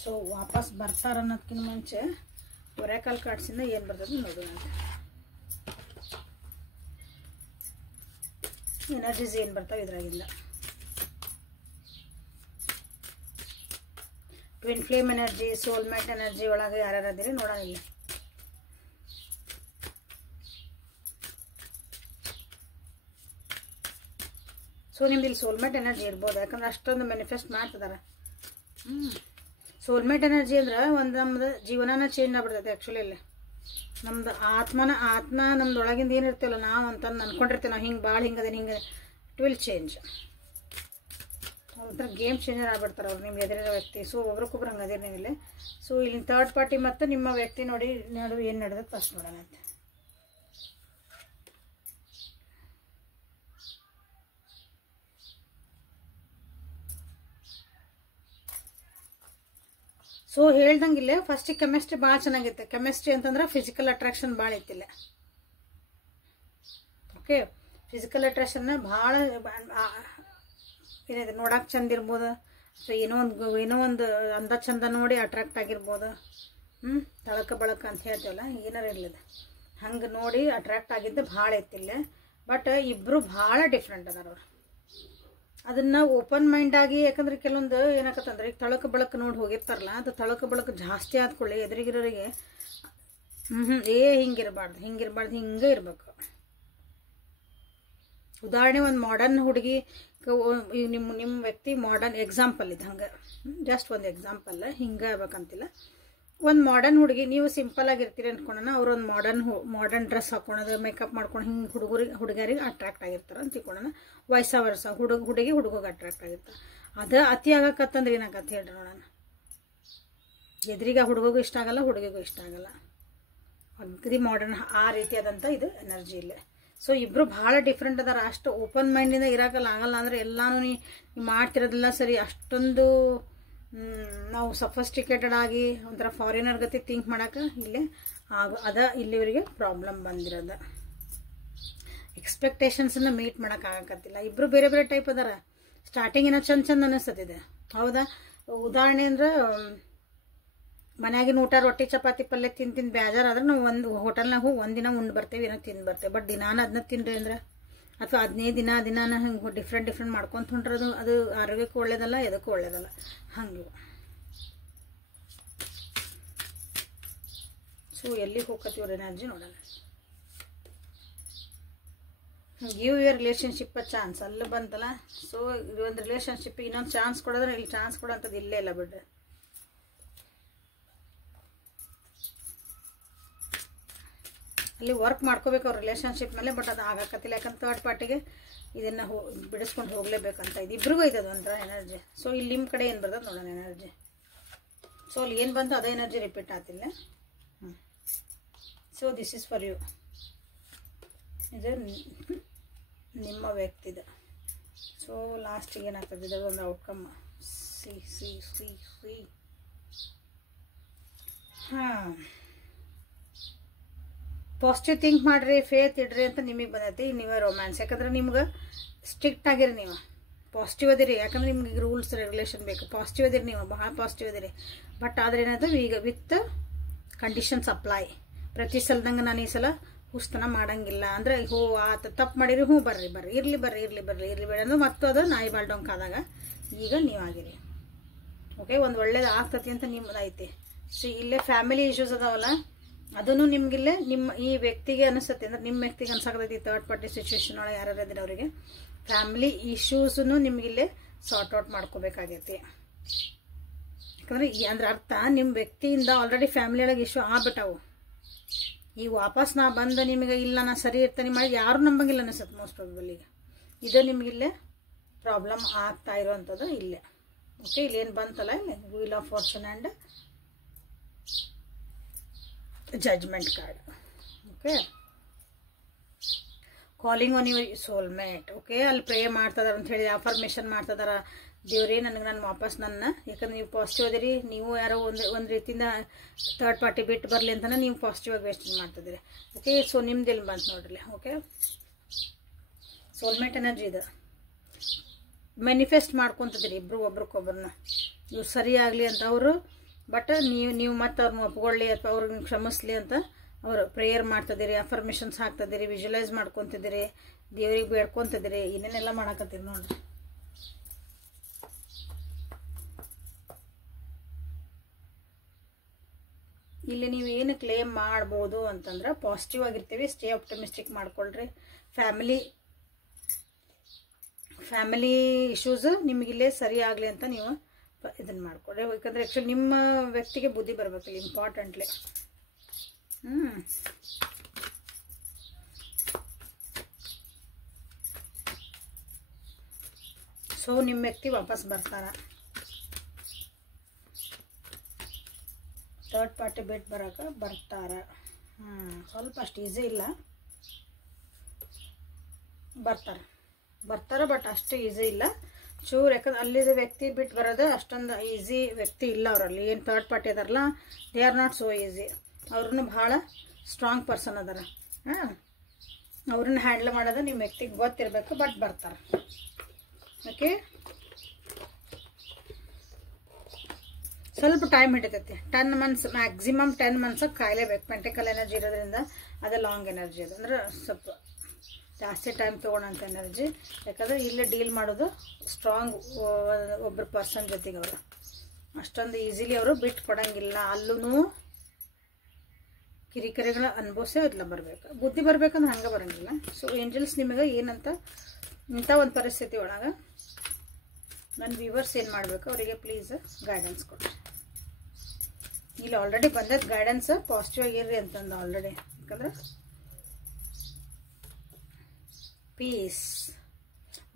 ಸೊ ವಾಪಸ್ ಬರ್ತಾರ ಅನ್ನೋದಕ್ಕಿಂತ ಮುಂಚೆ ಒರೆಕಾಲ್ ಕಾರ್ಡ್ಸಿಂದ ಏನು ಬರ್ತದೆ ನೋಡೋಣ. ಎನರ್ಜೀಸ್ ಏನು ಬರ್ತಾವೆ ಇದ್ರಾಗಿಂದ. Twin flame energy, soulmate energy ಒಳಗೆ ಯಾರ್ಯಾರು ಅದೀರಿ ನೋಡೋಣ ಇಲ್ಲಿ. ಸೊ ನಿಮ್ದು ಇಲ್ಲಿ ಸೋಲ್ಮೇಟ್ ಎನರ್ಜಿ ಇರ್ಬೋದು, ಯಾಕಂದ್ರೆ ಅಷ್ಟೊಂದು ಮ್ಯಾನಿಫೆಸ್ಟ್ ಮಾಡ್ತಿದಾರೆ. ಸೋಲ್ಮೇಟ್ ಎನರ್ಜಿ ಅಂದ್ರೆ ಒಂದು ನಮ್ದು ಜೀವನನ ಚೇಂಜ್ ಆಗ್ಬಿಡ್ತೈತೆ. ಆ್ಯಕ್ಚುಲಿ ಇಲ್ಲಿ ನಮ್ದು ಆತ್ಮ ನಮ್ದು ಒಳಗಿಂದ ಏನಿರ್ತೀವಲ್ಲ ನಾವು ಅಂತಂದು ಅನ್ಕೊಂಡಿರ್ತೀವಿ, ನಾವು ಹಿಂಗೆ ಭಾಳ ಹಿಂಗದೆ ಹಿಂಗೆ, ಇಟ್ ವಿಲ್ ಚೇಂಜ್. ಒಂಥರ ಗೇಮ್ ಚೇಂಜರ್ ಆಗ್ಬಿಡ್ತಾರೆ ಅವ್ರು ನಿಮ್ಮ ಎದುರಿರೋ ವ್ಯಕ್ತಿ. ಸೊ ಒಬ್ರಿಗೊಬ್ರು ಹಂಗೆ ಅದಿರಿ ನೀವು ಇಲ್ಲಿ. ಸೊ ಇಲ್ಲಿ ಥರ್ಡ್ ಪಾರ್ಟಿ ಮತ್ತು ನಿಮ್ಮ ವ್ಯಕ್ತಿ ನೋಡಿ ಏನು ನಡೆದತ್ತೆ ಫಸ್ಟ್ ನೋಡೋಣ ಅಂತ. ಸೊ ಹೇಳ್ದಂಗಿಲ್ಲ, ಫಸ್ಟಿಗೆ ಕೆಮಿಸ್ಟ್ರಿ ಭಾಳ ಚೆನ್ನಾಗಿತ್ತು. ಕೆಮಿಸ್ಟ್ರಿ ಅಂತಂದ್ರೆ ಫಿಸಿಕಲ್ ಅಟ್ರಾಕ್ಷನ್ ಭಾಳ ಇತ್ತಿಲ್ಲ. ಓಕೆ, ಫಿಸಿಕಲ್ ಅಟ್ರಾಕ್ಷನ್ ಭಾಳ ಏನಿದೆ, ನೋಡಕ್ಕೆ ಚಂದ ಇರ್ಬೋದು, ಅಥವಾ ಏನೋ ಒಂದು ಅಂದ ಚಂದ ನೋಡಿ ಅಟ್ರಾಕ್ಟ್ ಆಗಿರ್ಬೋದು. ತಳಕ ಬಳಕ ಅಂತ ಹೇಳ್ತೀವಲ್ಲ, ಏನಾರು ಇರ್ಲಿದೆ ಹಂಗೆ ನೋಡಿ ಅಟ್ರಾಕ್ಟ್ ಆಗಿದ್ದು ಭಾಳ ಇತ್ತಿಲ್ಲ. ಬಟ್ ಇಬ್ಬರು ಭಾಳ ಡಿಫ್ರೆಂಟ್ ಅದಾರ ಅವ್ರು. ಅದನ್ನು ಓಪನ್ ಮೈಂಡ್ ಆಗಿ, ಯಾಕಂದ್ರೆ ಕೆಲವೊಂದು ಏನಾಕತ್ತಂದ್ರೆ ಈಗ ತಳಕ ಬಳಕ ನೋಡಿ ಹೋಗಿರ್ತಾರಲ್ಲ, ಅದು ತಳಕ ಬಳಕ ಜಾಸ್ತಿ ಆದ್ಕೊಳ್ಳಿ ಎದುರಿಗಿರೋರಿಗೆ ಹಿಂಗಿರಬಾರ್ದು ಹಿಂಗೆ ಇರಬೇಕು. ಉದಾಹರಣೆ ಒಂದು ಮಾಡರ್ನ್ ಹುಡುಗಿ, ನಿಮ್ಮ ವ್ಯಕ್ತಿ ಮಾಡರ್ನ್ ಎಕ್ಸಾಂಪಲ್ ಇದು, ಹಂಗೆ ಜಸ್ಟ್ ಒಂದು ಎಕ್ಸಾಂಪಲ್, ಹಿಂಗೆ ಆಗ್ಬೇಕಂತಿಲ್ಲ. ಒಂದು ಮಾಡರ್ನ್ ಹುಡುಗಿ, ನೀವು ಸಿಂಪಲ್ ಆಗಿರ್ತೀರಿ ಅಂದ್ಕೊಳ್ಳೋಣ, ಅವ್ರು ಒಂದು ಮಾಡರ್ನ್ ಡ್ರೆಸ್ ಹಾಕೊಳೋದು, ಮೇಕಪ್ ಮಾಡ್ಕೊಂಡು ಹಿಂಗೆ ಹುಡುಗರಿಗೆ ಅಟ್ರಾಕ್ಟ್ ಆಗಿರ್ತಾರೆ ಅಂತ ತಿಳ್ಕೊಳ್ಳೋಣ. ವರ್ಷ ಹುಡುಗಿ ಹುಡುಗಿಗೆ ಅಟ್ರಾಕ್ಟ್ ಆಗಿರ್ತಾರೆ. ಅದು ಅತಿ ಆಗಕತ್ತಂದ್ರೆ ಏನಾಗತ್ತೆ ಹೇಳ್ರಿ ನೋಡೋಣ. ಎದುರಿಗೆ ಹುಡುಗಿಗೂ ಇಷ್ಟ ಆಗಲ್ಲ, ಹುಡುಗಿಗೂ ಇಷ್ಟ ಆಗಲ್ಲ. ಅಗ್ದಿ ಮಾಡರ್ನ್ ಆ ರೀತಿಯಾದಂಥ ಇದು ಎನರ್ಜಿ ಇಲ್ಲೇ. ಸೊ ಇಬ್ಬರು ಭಾಳ ಡಿಫ್ರೆಂಟ್ ಅದಾರ. ಅಷ್ಟು ಓಪನ್ ಮೈಂಡಿಂದ ಇರೋಕ್ಕಲ್ಲ ಆಗಲ್ಲ ಅಂದ್ರೆ ಎಲ್ಲಾನು ನೀವು ಮಾಡ್ತಿರೋದಿಲ್ಲ ಸರಿ. ಅಷ್ಟೊಂದು ನಾವು ಸಫಿಸ್ಟಿಕೇಟೆಡ್ ಆಗಿ ಒಂಥರ ಫಾರಿನರ್ ಗತಿ ಥಿಂಕ್ ಮಾಡೋಕೆ ಇಲ್ಲೇ ಇಲ್ಲಿವರಿಗೆ ಪ್ರಾಬ್ಲಮ್ ಬಂದಿರೋದು. ಎಕ್ಸ್ಪೆಕ್ಟೇಷನ್ಸನ್ನು ಮೀಟ್ ಮಾಡೋಕ್ಕಾಗಕತ್ತಿಲ್ಲ. ಇಬ್ಬರು ಬೇರೆ ಬೇರೆ ಟೈಪ್ ಅದಾರ. ಸ್ಟಾರ್ಟಿಂಗ್ ಏನೋ ಚಂದ ಅನ್ನಿಸ್ತದೆ, ಹೌದಾ? ಉದಾಹರಣೆ ಅಂದ್ರೆ ಮನ್ಯಾಗಿನ ಊಟ ರೊಟ್ಟಿ ಚಪಾತಿ ಪಲ್ಯ ತಿಂದು ಬೇಜಾರು ಆದ್ರೆ ನಾವು ಒಂದು ಹೋಟೆಲ್ನಾಗ ಹೋಗಿ ಒಂದಿನ ಉಂಡು ಬರ್ತೇವೆ, ಏನೋ ತಿಂದು ಬರ್ತೇವೆ. ಬಟ್ ದಿನಾನ ಅದನ್ನ ತಿನ್ರಿ ಅಂದ್ರೆ, ಅಥವಾ 15 ದಿನಾನ ಹಿಂಗೆ ಡಿಫ್ರೆಂಟ್ ಮಾಡ್ಕೊಂತ ಹೊಂಟ್ರದು ಅದು ಆರೋಗ್ಯಕ್ಕೂ ಒಳ್ಳೇದಲ್ಲ, ಎದಕ್ಕೂ ಒಳ್ಳೇದಲ್ಲ. ಹಂಗೆ ಸೊ ಎಲ್ಲಿಗೆ ಹೋಗ್ತೀವ್ರ ಎನರ್ಜಿ ನೋಡೋಣ. ಗಿವ್ ಯುವರ್ ರಿಲೇಷನ್ಶಿಪ್ ಚಾನ್ಸ್ ಅಲ್ಲಿ ಬಂತಲ್ಲ. ಸೊ ಇದು ಒಂದು ರಿಲೇಷನ್ಶಿಪ್ ಇನ್ನೊಂದು ಚಾನ್ಸ್ ಕೊಡೋದ್ರೆ ಇಲ್ಲಿ ಚಾನ್ಸ್ ಕೊಡೋಂಥದ್ದು ಇಲ್ಲೇ ಇಲ್ಲ ಬಿಡ್ರಿ. ಅಲ್ಲಿ ವರ್ಕ್ ಮಾಡ್ಕೋಬೇಕು ಅವ್ರ ರಿಲೇಷನ್ಶಿಪ್ ಮೇಲೆ. ಬಟ್ ಅದು ಆಗಕತ್ತಿಲ್ಲ, ಯಾಕಂದ್ರೆ ಥರ್ಡ್ ಪಾರ್ಟಿಗೆ ಇದನ್ನು ಬಿಡಿಸ್ಕೊಂಡು ಹೋಗಲೇಬೇಕಂತ ಇದು ಇಬ್ರಿಗೂ ಐತದ ಒಂಥರ ಎನರ್ಜಿ. ಸೊ ಇಲ್ಲಿ ನಿಮ್ಮ ಕಡೆ ಏನು ಬರ್ತದೆ ನೋಡೋಣ ಎನರ್ಜಿ. ಸೊ ಅಲ್ಲಿ ಏನು ಬಂತು ಅದೇ ಎನರ್ಜಿ ರಿಪೀಟ್ ಆಗ್ತಿಲ್ಲ. So this is for you. ಇದು ನಿಮ್ಮ ವ್ಯಕ್ತಿದ. ಸೊ ಲಾಸ್ಟಿಗೆ ಏನಾಗ್ತದೆ ಇದು ಒಂದು ಔಟ್ಕಮ್. ಹಾಂ, ಪಾಸಿಟಿವ್ ಥಿಂಕ್ ಮಾಡ್ರಿ, ಫೇತ್ ಇಡ್ರಿ ಅಂತ ನಿಮಗೆ ಬಂದೈತಿ. ನೀವೇ ರೊಮ್ಯಾನ್ಸ್, ಯಾಕಂದ್ರೆ ನಿಮ್ಗೆ ಸ್ಟ್ರಿಕ್ಟ್ ಆಗಿರಿ, ನೀವು ಪಾಸಿಟಿವ್ ಅದಿರಿ. ಯಾಕಂದ್ರೆ ನಿಮ್ಗೆ ರೂಲ್ಸ್ ರೆಗ್ಯುಲೇಷನ್ ಬೇಕು. ಪಾಸಿಟಿವ್ ಅದಿರಿ, ನೀವು ಭಾಳ ಪಾಸಿಟಿವ್ ಅದಿರಿ. ಬಟ್ ಆದ್ರೆ ಏನಾದ್ರು ಈಗ ವಿತ್ ಕಂಡೀಷನ್ಸ್ ಅಪ್ಲೈ. ಪ್ರತಿ ಸಲದಂಗೆ ನಾನು ಈ ಸಲ ಹುಸ್ತನ ಮಾಡಂಗಿಲ್ಲ ಅಂದ್ರೆ ಹೋ ಆತ ತಪ್ಪು ಮಾಡಿರಿ, ಹ್ಞೂ ಬರ್ರಿ ಇರ್ಲಿ ಬೇಡ ಅಂದ್ರೆ ಮತ್ತು ಅದು ನಾಯಿ ಬಾಲ್ಡೊಂಕ್ ಆದಾಗ ಈಗ ನೀವಾಗಿರಿ. ಓಕೆ, ಒಂದು ಒಳ್ಳೇದು ಆಗ್ತತಿ ಅಂತ ನಿಮ್ಮದು ಐತಿ. ಸೊ ಇಲ್ಲೇ ಫ್ಯಾಮಿಲಿ ಇಶ್ಯೂಸ್ ಅದಾವಲ್ಲ, ಅದನ್ನು ನಿಮ್ಗಿಲ್ಲೇ ನಿಮ್ಮ ಈ ವ್ಯಕ್ತಿಗೆ ಅನಿಸ್ತತಿ ಅಂದ್ರೆ ನಿಮ್ಮ ವ್ಯಕ್ತಿಗೆ ಅನ್ಸಾಕತೈತಿ. ಥರ್ಡ್ ಪಾರ್ಟಿ ಸಿಚುವೇಶನ್ ಒಳಗೆ ಯಾರು ಇದ್ರೆ ಅವರಿಗೆ ಫ್ಯಾಮಿಲಿ ಇಶ್ಯೂಸನ್ನು ನಿಮಗಿಲ್ಲೇ ಸಾರ್ಟ್ ಔಟ್ ಮಾಡ್ಕೋಬೇಕಾಗೈತಿ. ಯಾಕಂದ್ರೆ ಅಂದ್ರೆ ಅರ್ಥ ನಿಮ್ಮ ವ್ಯಕ್ತಿಯಿಂದ ಆಲ್ರೆಡಿ ಫ್ಯಾಮಿಲಿ ಒಳಗೆ ಇಶ್ಯೂ ಆಗ್ಬಿಟ್ಟವು. ಈಗ ವಾಪಸ್ ನಾ ಬಂದ ನಿಮಗೆ ಇಲ್ಲ ನಾ ಸರಿ ಇರ್ತಾನೆ ಮಾಡಿ ಯಾರು ನಂಬಂಗಿಲ್ಲ ಅನಿಸುತ್ತೆ ಮೋಸ್ಟ್ ಪ್ರಾಬಬಲ್. ಈಗ ಇದು ನಿಮಗಿಲ್ಲೇ ಪ್ರಾಬ್ಲಮ್ ಆಗ್ತಾ ಇರೋವಂಥದ್ದು ಇಲ್ಲೇ. ಓಕೆ, ಇಲ್ಲೇನು ಬಂತಲ್ಲ, ಇಲ್ಲಿ wheel of fortune and judgment card. Okay, calling on your soulmate. Okay, ಅಲ್ಲಿ ಪ್ರೇ ಮಾಡ್ತಿದಾರ ಅಂತ ಹೇಳಿ ಅಫರ್ಮೇಷನ್ ಮಾಡ್ತಿದಾರ. ದೇವ್ರೇ ನನಗೆ ನಾನು ವಾಪಸ್ ಯಾಕಂದ್ರೆ ನೀವು ಪಾಸಿಟಿವ್ ಅದಿರಿ, ನೀವು ಯಾರೋ ಒಂದು ರೀತಿಯಿಂದ ಥರ್ಡ್ ಪಾರ್ಟಿ ಬಿಟ್ಟು ಬರಲಿ ಅಂತಲೇ ನೀವು ಪಾಸಿಟಿವ್ ಆಗಿ ವೇಸ್ಟಿಂಗ್ ಮಾಡ್ತಿದ್ದೀರಿ. ಓಕೆ, ಸೊ ನಿಮ್ದು ಎಲ್ಲಿ ಬಂತು ನೋಡ್ರಿ. ಓಕೆ, ಸೋಲ್ಮೇಟ್ ಎನರ್ಜಿ ಇದೆ, ಮ್ಯಾನಿಫೆಸ್ಟ್ ಮಾಡ್ಕೊತಿದ್ದೀರಿ ಇಬ್ರು ಒಬ್ರಿಗೊಬ್ಬರನ್ನ. ಇವ್ರು ಸರಿ ಆಗಲಿ ಅಂತ ಅವರು, ಬಟ್ ನೀವು ಮತ್ತೆ ಅವ್ರನ್ನ ಒಪ್ಕೊಳ್ಳಿ ಅಥವಾ ಅವ್ರಿಗೆ ಕ್ಷಮಿಸ್ಲಿ ಅಂತ ಅವರು ಪ್ರೇಯರ್ ಮಾಡ್ತಿದ್ದೀರಿ, ಅಫರ್ಮೇಷನ್ಸ್ ಹಾಕ್ತಿದ್ದೀರಿ, ವಿಜುವಲೈಸ್ ಮಾಡ್ಕೊತಿದ್ದೀರಿ, ದೇವ್ರಿಗೆ ಬೇಡ್ಕೊತಿದ್ದೀರಿ, ಏನೇನೆಲ್ಲ ಮಾಡಕತ್ತೀರಿ ನೋಡ್ರಿ. ಇಲ್ಲಿ ನೀವು ಏನು ಕ್ಲೇಮ್ ಮಾಡ್ಬೋದು ಅಂತಂದ್ರೆ ಪಾಸಿಟಿವ್ ಆಗಿರ್ತೀವಿ, ಸ್ಟೇ ಆಪ್ಟಮಿಸ್ಟಿಕ್ ಮಾಡ್ಕೊಳ್ರಿ. ಫ್ಯಾಮಿಲಿ ಇಶ್ಯೂಸ್ ನಿಮಗಿಲ್ಲೇ ಸರಿ ಆಗಲಿ ಅಂತ ನೀವು ಇದನ್ನು ಮಾಡ್ಕೊಳ್ರಿ. ಯಾಕಂದರೆ ಆ್ಯಕ್ಚುಲಿ ನಿಮ್ಮ ವ್ಯಕ್ತಿಗೆ ಬುದ್ಧಿ ಬರಬೇಕು ಇಂಪಾರ್ಟೆಂಟ್ಲಿ. ಸೊ ನಿಮ್ಮ ವ್ಯಕ್ತಿ ವಾಪಸ್ ಬರ್ತಾರ. ಥರ್ಡ್ ಪಾರ್ಟಿ ಬಿಟ್ಟು ಬರೋಕೆ ಬರ್ತಾರೆ. ಸ್ವಲ್ಪ ಅಷ್ಟು ಈಸಿ ಇಲ್ಲ, ಬರ್ತಾರೆ ಬಟ್ ಅಷ್ಟು ಈಸಿ ಇಲ್ಲ ಚೂರು. ಯಾಕಂದ್ರೆ ಅಲ್ಲಿದ್ದ ವ್ಯಕ್ತಿ ಬಿಟ್ಟು ಬರೋದು ಅಷ್ಟೊಂದು ಈಸಿ ವ್ಯಕ್ತಿ ಇಲ್ಲ ಅವರಲ್ಲಿ. ಏನು ಥರ್ಡ್ ಪಾರ್ಟಿ ಅದಾರಲ್ಲ, they are not so easy. ಅವ್ರನ್ನು ಭಾಳ ಸ್ಟ್ರಾಂಗ್ ಪರ್ಸನ್ ಅದಾರ. ಅವ್ರನ್ನ ಹ್ಯಾಂಡಲ್ ಮಾಡೋದು ನಿಮ್ಮ ವ್ಯಕ್ತಿಗೆ ಗೊತ್ತಿರಬೇಕು, ಬಟ್ ಬರ್ತಾರೆ. ಓಕೆ, ಸ್ವಲ್ಪ ಟೈಮ್ ಹಿಡಿತೈತಿ. 10 months ಮ್ಯಾಕ್ಸಿಮಮ್ 10 months ಕಾಯಲೇಬೇಕು. ಪೆಂಟಿಕಲ್ ಎನರ್ಜಿ ಇರೋದ್ರಿಂದ ಅದು ಲಾಂಗ್ ಎನರ್ಜಿ. ಅದು ಅಂದ್ರೆ ಸ್ವಲ್ಪ ಜಾಸ್ತಿ ಟೈಮ್ ತೊಗೊಳಂಥ ಎನರ್ಜಿ. ಯಾಕಂದರೆ ಇಲ್ಲೇ ಡೀಲ್ ಮಾಡೋದು ಸ್ಟ್ರಾಂಗ್ ಒಬ್ಬರು ಪರ್ಸನ್ ಜೊತೆಗೆ ಅವರು ಅಷ್ಟೊಂದು ಈಸಿಲಿ ಅವರು ಬಿಟ್ಟು ಕೊಡಂಗಿಲ್ಲ. ಅಲ್ಲೂ ಕಿರಿಕಿರಿಗಳ ಅನುಭವಿಸೇ ಇಲ್ಲ ಬರಬೇಕು, ಬುದ್ಧಿ ಬರ್ಬೇಕಂದ್ರೆ ಹಂಗೆ ಬರೋಂಗಿಲ್ಲ. ಸೊ ಏಂಜಲ್ಸ್ ನಿಮಗೆ ಏನಂತ ಇಂಥ ಒಂದು ಪರಿಸ್ಥಿತಿ ಒಳಗೆ ನನ್ನ ವ್ಯೂವರ್ಸ್ ಏನು ಮಾಡಬೇಕು, ಅವರಿಗೆ ಪ್ಲೀಸ್ ಗೈಡೆನ್ಸ್ ಕೊಡಿ. ಇಲ್ಲಿ ಆಲ್ರೆಡಿ ಬಂದದ್ದು ಗೈಡೆನ್ಸ್, ಪಾಸಿಟಿವ್ ಆಗಿರ್ರಿ ಅಂತಂದು ಆಲ್ರೆಡಿ. ಯಾಕಂದ್ರೆ ಪೀಸ್,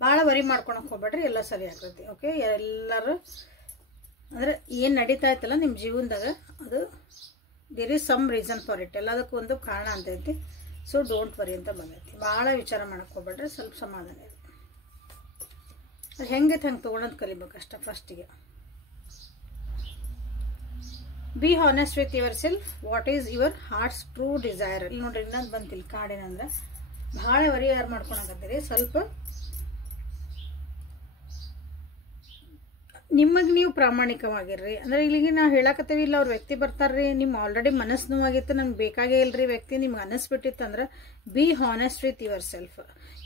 ಭಾಳ ವರಿ ಮಾಡ್ಕೊಳಕ್ಕೆ ಹೋಗ್ಬೇಡ್ರಿ, ಎಲ್ಲ ಸರಿ ಆಗ್ತೈತಿ. ಓಕೆ, ಎಲ್ಲರೂ ಅಂದರೆ ಏನು ನಡೀತಾ ಇತ್ತಲ್ಲ ನಿಮ್ಮ ಜೀವನದಾಗ, ಅದು there is some reason for it. ಎಲ್ಲದಕ್ಕೂ ಒಂದು ಕಾರಣ ಅಂತೈತಿ. ಸೊ ಡೋಂಟ್ ವರಿ ಅಂತ ಬಂದೈತಿ. ಭಾಳ ವಿಚಾರ ಮಾಡಕ್ಕೆ ಹೋಗ್ಬೇಡ್ರಿ, ಸ್ವಲ್ಪ ಸಮಾಧಾನ ಇದೆ. ಅದು ಹೆಂಗೈತೆ ಹಂಗೆ ತೊಗೊಳೋದು ಕಲಿಬೇಕಷ್ಟ. ಫಸ್ಟಿಗೆ be honest with yourself. What is your heart's true desire. ಇಲ್ಲಿ ನೋಡ್ರಿ, ಇನ್ನೊಂದು ಬಂತಿಲ್ಲ ಕಾರ್ಡೇನಂದ್ರೆ ಭಾಳ ವರಿ ಯಾರು ಮಾಡ್ಕೊಳಕತ್ತೀರಿ. ಸ್ವಲ್ಪ ನಿಮಗೆ ನೀವು ಪ್ರಾಮಾಣಿಕವಾಗಿರ್ರಿ. ಅಂದ್ರೆ ಇಲ್ಲಿಗೆ ನಾವು ಹೇಳಕತ್ತೀವಿ, ಇಲ್ಲ ಅವ್ರ ವ್ಯಕ್ತಿ ಬರ್ತಾರ್ರಿ, ನಿಮ್ಮ ಆಲ್ರೆಡಿ ಮನಸ್ಸು ನೋವಾಗಿತ್ತು, ನಮ್ಗೆ ಬೇಕಾಗೇ ಇಲ್ರಿ ವ್ಯಕ್ತಿ, ನಿಮ್ಗೆ ಅನಿಸ್ಬಿಟ್ಟಿತ್ತು ಅಂದ್ರೆ B honest with your self.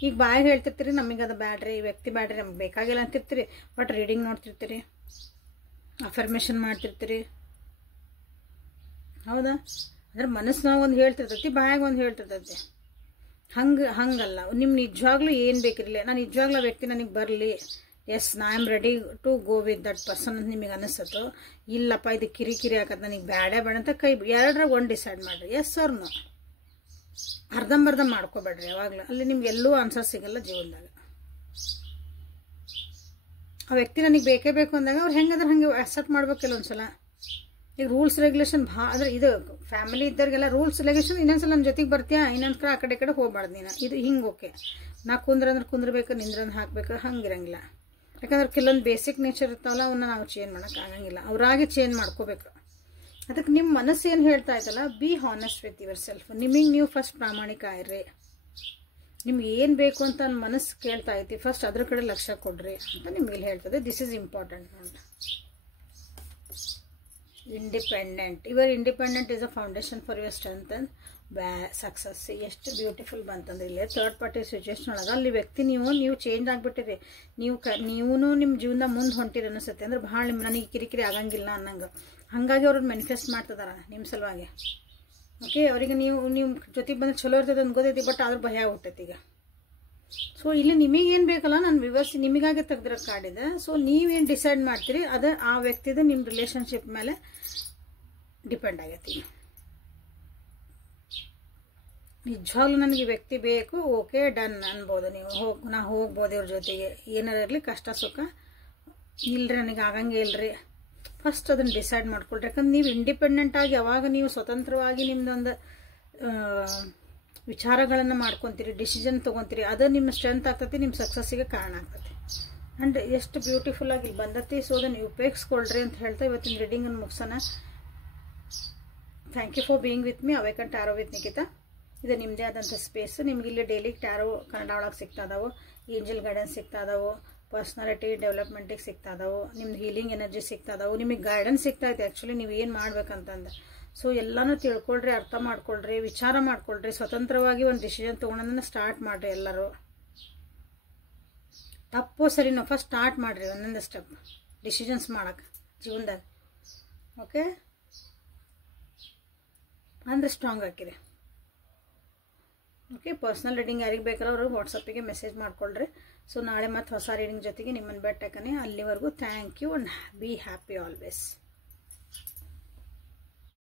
ಈಗ ಬಾಯಿಗೆ ಹೇಳ್ತಿರ್ತೀರಿ ನಮಗೆ ಅದು ಬ್ಯಾಡ್ರಿ, ಈ ವ್ಯಕ್ತಿ ಬ್ಯಾಡ್ರಿ, ನಮ್ಗೆ ಬೇಕಾಗಿಲ್ಲ ಅಂತಿರ್ತೀರಿ, ಬಟ್ ರೀಡಿಂಗ್ ನೋಡ್ತಿರ್ತೀರಿ, ಅಫರ್ಮೇಷನ್ ಮಾಡ್ತಿರ್ತೀರಿ. ಹೌದಾ? ಅಂದ್ರೆ ಮನಸ್ಸಿನಾಗ ಒಂದು ಹೇಳ್ತಿರ್ತೈತಿ, ಬಾಯಾಗ ಒಂದು ಹೇಳ್ತಿರ್ತೈತಿ. ಹಂಗಲ್ಲ. ನಿಮ್ಮ ನಿಜವಾಗ್ಲೂ ಏನು ಬೇಕಿರಲಿ, ನಾನು ನಿಜವಾಗ್ಲೂ ಆ ವ್ಯಕ್ತಿ ನನಗೆ ಬರಲಿ, ಎಸ್ ನಾ am ready to go with that person ಅಂತ ನಿಮಗೆ ಅನಿಸ್ತೋ, ಇಲ್ಲಪ್ಪ ಇದು ಕಿರಿಕಿರಿ ಆಗತ್ತೆ ನನಗೆ ಬೇಡ ಅಂತ ಕೈ ಎರಡರಾಗ ಒಂದು ಡಿಸೈಡ್ ಮಾಡಿರಿ. ಎಸ್ ಅವ್ರ ನೋ. ಅರ್ಧಂಬರ್ಧ ಮಾಡ್ಕೋಬೇಡ್ರಿ ಯಾವಾಗಲೂ. ಅಲ್ಲಿ ನಿಮ್ಗೆ ಎಲ್ಲೂ ಆನ್ಸರ್ ಸಿಗಲ್ಲ ಜೀವನದಾಗ. ಆ ವ್ಯಕ್ತಿ ನನಗೆ ಬೇಕೇ ಬೇಕು ಅಂದಾಗ ಅವ್ರು ಹೆಂಗಂದ್ರೆ ಹಂಗೆ ಅಕ್ಸೆಪ್ಟ್ ಮಾಡ್ಬೇಕಿಲ್ಲ ಒಂದ್ಸಲ. ಈಗ ರೂಲ್ಸ್ ರೆಗ್ಯುಲೇಷನ್ ಅಂದ್ರೆ ಇದು ಫ್ಯಾಮಿಲಿ ಇದ್ದವ್ರಿಗೆಲ್ಲ ರೂಲ್ಸ್ ರೆಗ್ಯುಲೇಷನ್. ಇನ್ನೊಂದ್ಸಲ ನನ್ನ ಜೊತೆಗೆ ಬರ್ತೀಯಾ, ಇನ್ನೊಂದು ಆ ಕಡೆ ಹೋಗ್ಬಾರ್ದು ನೀನು, ಇದು ಹಿಂಗೆ ಓಕೆ. ನಾ ಕುಂದ್ರಂದ್ರೆ ಕುಂದ್ರಬೇಕು, ನಿಂದ್ರಂದ್ರೆ ಹಾಕ್ಬೇಕು, ಹಂಗಿರಂಗಿಲ್ಲ. ಯಾಕಂದ್ರೆ ಕೆಲವೊಂದು ಬೇಸಿಕ್ ನೇಚರ್ ಇರ್ತಾವಲ್ಲ, ಅವನ್ನ ನಾವು ಚೇಂಜ್ ಮಾಡೋಕೆ ಆಗಂಗಿಲ್ಲ. ಅವರಾಗೆ ಚೇಂಜ್ ಮಾಡ್ಕೋಬೇಕು. ಅದಕ್ಕೆ ನಿಮ್ಮ ಮನಸ್ಸು ಏನು ಹೇಳ್ತಾ ಇತ್ತಲ್ಲ, B honest with your self. ನಿಮಗೆ ನೀವು ಫಸ್ಟ್ ಪ್ರಾಮಾಣಿಕ ಆಗಿರಿ. ನಿಮ್ಗೆ ಏನು ಬೇಕು ಅಂತ ನನ್ನ ಮನಸ್ಸು ಕೇಳ್ತಾ ಐತಿ, ಫಸ್ಟ್ ಅದ್ರ ಕಡೆ ಲಕ್ಷ್ಯ ಕೊಡ್ರಿ ಅಂತ ನಿಮ್ಗೆ ಇಲ್ಲಿ ಹೇಳ್ತದೆ. ದಿಸ್ ಈಸ್ ಇಂಪಾರ್ಟೆಂಟ್ ನೋಡಿ. Independent. Your independent is a foundation for your strength and success. ಎಷ್ಟು ಬ್ಯೂಟಿಫುಲ್ ಬಂತಂದ್ರೆ ಇಲ್ಲಿ ಥರ್ಡ್ ಪಾರ್ಟಿ ಸಿಚುವೇಶನ್ ಒಳಗೆ ಅಲ್ಲಿ ವ್ಯಕ್ತಿ ನೀವು ಚೇಂಜ್ ಆಗಿಬಿಟ್ಟಿರಿ. ನೀವು ನಿಮ್ಮ ಜೀವನ ಮುಂದೆ ಹೊಂಟಿರಿ ಅನಿಸುತ್ತೆ. ಅಂದ್ರೆ ಭಾಳ ನನಗೆ ಕಿರಿಕಿರಿ ಆಗಂಗಿಲ್ಲ ಅನ್ನಂಗೆ. ಹಾಗಾಗಿ ಅವ್ರನ್ನ ಮ್ಯಾನಿಫೆಸ್ಟ್ ಮಾಡ್ತಿದಾರ ನಿಮ್ಮ ಸಲುವಾಗಿ. ಓಕೆ, ಅವರಿಗೆ ನೀವು ಜೊತೆಗೆ ಬಂದ್ರೆ ಚಲೋ ಇರ್ತದೆ ಅಂತ ಗೊತ್ತೈತಿ, ಬಟ್ ಆದ್ರೂ ಭಯ ಹುಟ್ಟೈತಿ ಈಗ. ಸೊ ಇಲ್ಲಿ ನಿಮಗೇನು ಬೇಕಲ್ಲ, ನಾನು ವಿವರಿಸಿ ನಿಮಗಾಗೆ ತೆಗ್ದಿರೋ ಕಾರ್ಡಿದೆ. ಸೊ ನೀವೇನು ಡಿಸೈಡ್ ಮಾಡ್ತೀರಿ ಅದು ಆ ವ್ಯಕ್ತಿದು ನಿಮ್ಮ ರಿಲೇಷನ್ಶಿಪ್ ಮೇಲೆ ಡಿಪೆಂಡ್ ಆಗೈತಿ. ನಿಜವಾಗ್ಲೂ ನನಗೆ ಈ ವ್ಯಕ್ತಿ ಬೇಕು, ಓಕೆ ಡನ್ ಅನ್ಬೋದು ನೀವು. ನಾ ಹೋಗ್ಬೋದು ಇವ್ರ ಜೊತೆಗೆ, ಏನಾರು ಇರಲಿ ಕಷ್ಟ ಸುಖ ಇಲ್ರಿ ನನಗೆ ಆಗಂಗೆ ಇಲ್ರಿ. ಫಸ್ಟ್ ಅದನ್ನು ಡಿಸೈಡ್ ಮಾಡ್ಕೊಳ್ರಿ. ಯಾಕಂದ್ರೆ ನೀವು ಇಂಡಿಪೆಂಡೆಂಟ್ ಆಗಿ ಯಾವಾಗ ನೀವು ಸ್ವತಂತ್ರವಾಗಿ ನಿಮ್ದೊಂದು ವಿಚಾರಗಳನ್ನು ಮಾಡ್ಕೊತೀರಿ, ಡಿಸಿಷನ್ ತೊಗೊತೀರಿ, ಅದು ನಿಮ್ಮ ಸ್ಟ್ರೆಂತ್ ಆಗ್ತೈತಿ, ನಿಮ್ಮ ಸಕ್ಸಸ್ಸಿಗೆ ಕಾರಣ ಆಗ್ತೈತಿ. ಆ್ಯಂಡ್ ಎಷ್ಟು ಬ್ಯೂಟಿಫುಲ್ಲಾಗಿ ಇಲ್ಲಿ ಬಂದೈತಿ. ಸೊ ಅದನ್ನು ಉಪಯೋಗಿಸ್ಕೊಳ್ರಿ ಅಂತ ಹೇಳ್ತಾ ಇವತ್ತಿನ ರೀಡಿಂಗನ್ನು ಮುಗಿಸೋಣ. Thank you for being with me. Awaken tarot with Nikhita. ಇದು ನಿಮ್ಮದೇ ಆದಂಥ ಸ್ಪೇಸ್. ನಿಮ್ಗೆ ಇಲ್ಲಿ ಡೈಲಿ ಟ್ಯಾರೋ ಕನ್ನಡ ಒಳಗೆ ಸಿಗ್ತಾ ಇದಾವೆ, ಏಂಜಲ್ ಗೈಡೆನ್ಸ್ ಸಿಗ್ತಾ ಇದಾವೆ, ಪರ್ಸ್ನಾಲಿಟಿ ಡೆವಲಪ್ಮೆಂಟಿಗೆ ಸಿಗ್ತಾ ಇದಾವೆ, ನಿಮ್ದು ಹೀಲಿಂಗ್ ಎನರ್ಜಿ ಸಿಗ್ತಾ ಇದಾವೆ, ನಿಮಗೆ ಗೈಡೆನ್ಸ್ ಸಿಗ್ತಾ ಐತೆ ಆ್ಯಕ್ಚುಲಿ ನೀವು ಏನು ಮಾಡ್ಬೇಕಂತಂದು. ಸೊ ಎಲ್ಲನೂ ತಿಳ್ಕೊಳ್ರಿ, ಅರ್ಥ ಮಾಡ್ಕೊಳ್ರಿ, ವಿಚಾರ ಮಾಡ್ಕೊಳ್ರಿ, ಸ್ವತಂತ್ರವಾಗಿ ಒಂದು ಡಿಸಿಷನ್ ತೊಗೊಳೋದನ್ನ ಸ್ಟಾರ್ಟ್ ಮಾಡಿರಿ. ಎಲ್ಲರೂ ತಪ್ಪು ಸರಿ ನಾವು ಫಸ್ಟ್ ಸ್ಟಾರ್ಟ್ ಮಾಡಿರಿ ಒಂದೊಂದು ಸ್ಟೆಪ್ ಡಿಸಿಷನ್ಸ್ ಮಾಡೋಕ್ಕೆ ಜೀವನದಾಗ. ಓಕೆ, ಅಂದರೆ ಸ್ಟ್ರಾಂಗ್ ಹಾಕಿರಿ. ಓಕೆ, ಪರ್ಸ್ನಲ್ ರೀಡಿಂಗ್ ಯಾರಿಗೆ ಬೇಕಲ್ಲ ಅವರು ವಾಟ್ಸಪ್ಪಿಗೆ ಮೆಸೇಜ್ ಮಾಡ್ಕೊಳ್ರಿ. ಸೊ ನಾಳೆ ಮತ್ತೆ ಹೊಸ ರೀಡಿಂಗ್ ಜೊತೆಗೆ ನಿಮ್ಮನ್ನು ಭೇಟಿ ಹಾಕನೆ. ಅಲ್ಲಿವರೆಗೂ thank you and be happy always.